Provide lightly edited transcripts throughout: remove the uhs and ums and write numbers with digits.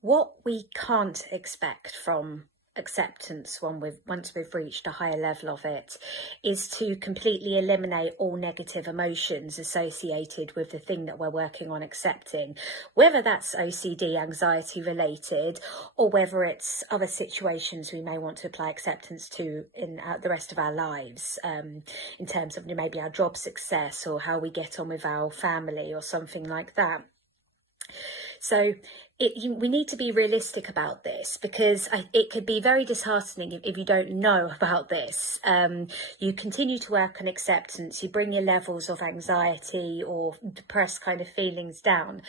What we can't expect from acceptance once we've reached a higher level of it is to completely eliminate all negative emotions associated with the thing that we're working on accepting, whether that's OCD, anxiety related, or whether it's other situations we may want to apply acceptance to in the rest of our lives, in terms of maybe our job success or how we get on with our family or something like that. So we need to be realistic about this, because it could be very disheartening if you don't know about this. You continue to work on acceptance, you bring your levels of anxiety or depressed kind of feelings down,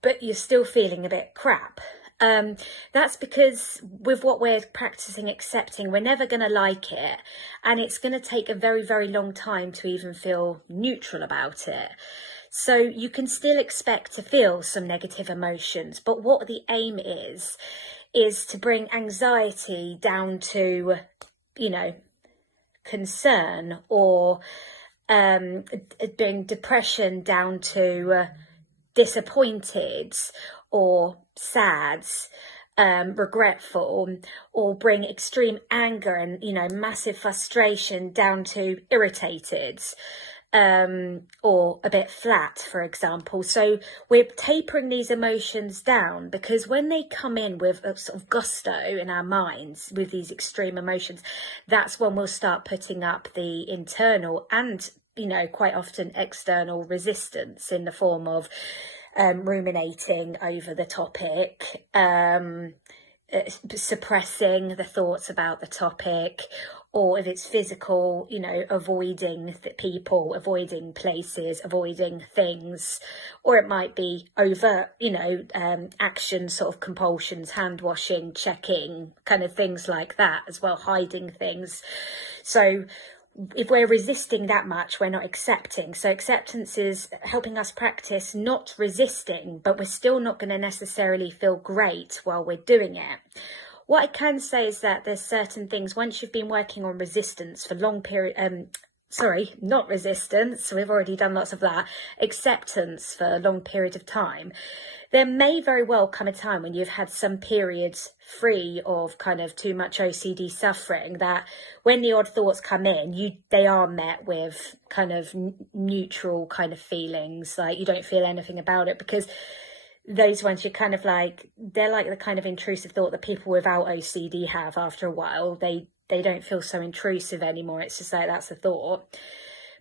but you're still feeling a bit crap. That's because with what we're practicing accepting, we're never going to like it, and it's going to take a very, very long time to even feel neutral about it. So you can still expect to feel some negative emotions, but what the aim is to bring anxiety down to, concern, or bring depression down to disappointed or sad, regretful, or bring extreme anger and, massive frustration down to irritated, or a bit flat, for example. So we're tapering these emotions down, because when they come in with a sort of gusto in our minds with these extreme emotions, that's when we'll start putting up the internal and, quite often external resistance in the form of ruminating over the topic, suppressing the thoughts about the topic, or if it's physical, avoiding people, avoiding places, avoiding things, or it might be overt, actions, sort of compulsions, hand washing, checking, kind of things like that as well, hiding things. So if we're resisting that much, we're not accepting. So acceptance is helping us practice not resisting, but we're still not going to necessarily feel great while we're doing it. What I can say is that there's certain things, once you've been working on resistance for long period, not resistance, we've already done lots of that, acceptance for a long period of time, there may very well come a time when you've had some periods free of kind of too much OCD suffering, that when the odd thoughts come in, they are met with kind of neutral kind of feelings, like you don't feel anything about it, because those ones you're kind of like, they're like the kind of intrusive thought that people without OCD have after a while. They don't feel so intrusive anymore. It's just like, that's a thought.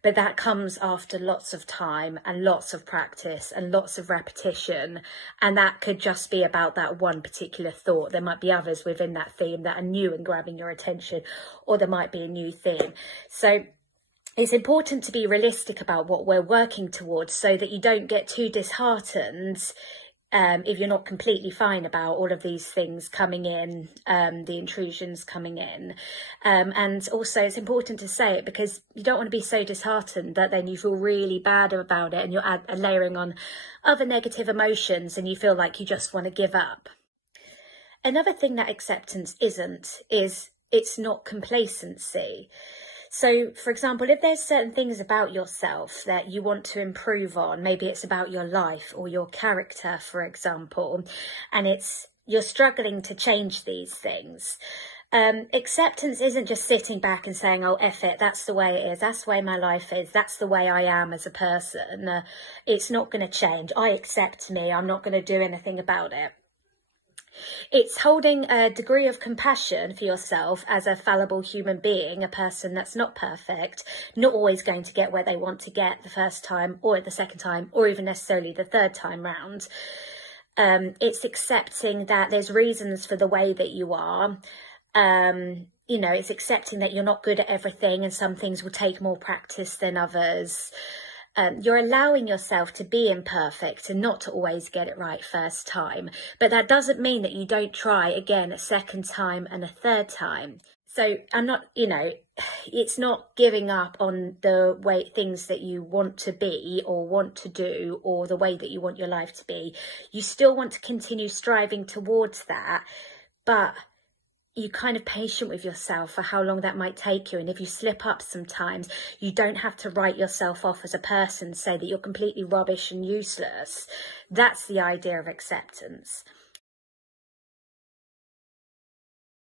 But that comes after lots of time and lots of practice and lots of repetition. And that could just be about that one particular thought. There might be others within that theme that are new and grabbing your attention, or there might be a new theme. So it's important to be realistic about what we're working towards, so that you don't get too disheartened if you're not completely fine about all of these things coming in, the intrusions coming in. And also it's important to say it, because you don't want to be so disheartened that then you feel really bad about it and you're layering on other negative emotions and you feel like you just want to give up. Another thing that acceptance isn't is it's not complacency. So, for example, if there's certain things about yourself that you want to improve on, maybe it's about your life or your character, for example, and you're struggling to change these things. Acceptance isn't just sitting back and saying, oh, F it, that's the way it is, that's the way my life is, that's the way I am as a person. It's not going to change. I accept me. I'm not going to do anything about it. It's holding a degree of compassion for yourself as a fallible human being, a person that's not perfect, not always going to get where they want to get the first time or the second time or even necessarily the third time round. It's accepting that there's reasons for the way that you are. It's accepting that you're not good at everything and some things will take more practice than others. You're allowing yourself to be imperfect and not to always get it right first time. But that doesn't mean that you don't try again a second time and a third time. So I'm not, it's not giving up on the way things that you want to be or want to do or the way that you want your life to be. You still want to continue striving towards that, but you're kind of patient with yourself for how long that might take you. And if you slip up sometimes, you don't have to write yourself off as a person, say that you're completely rubbish and useless. That's the idea of acceptance.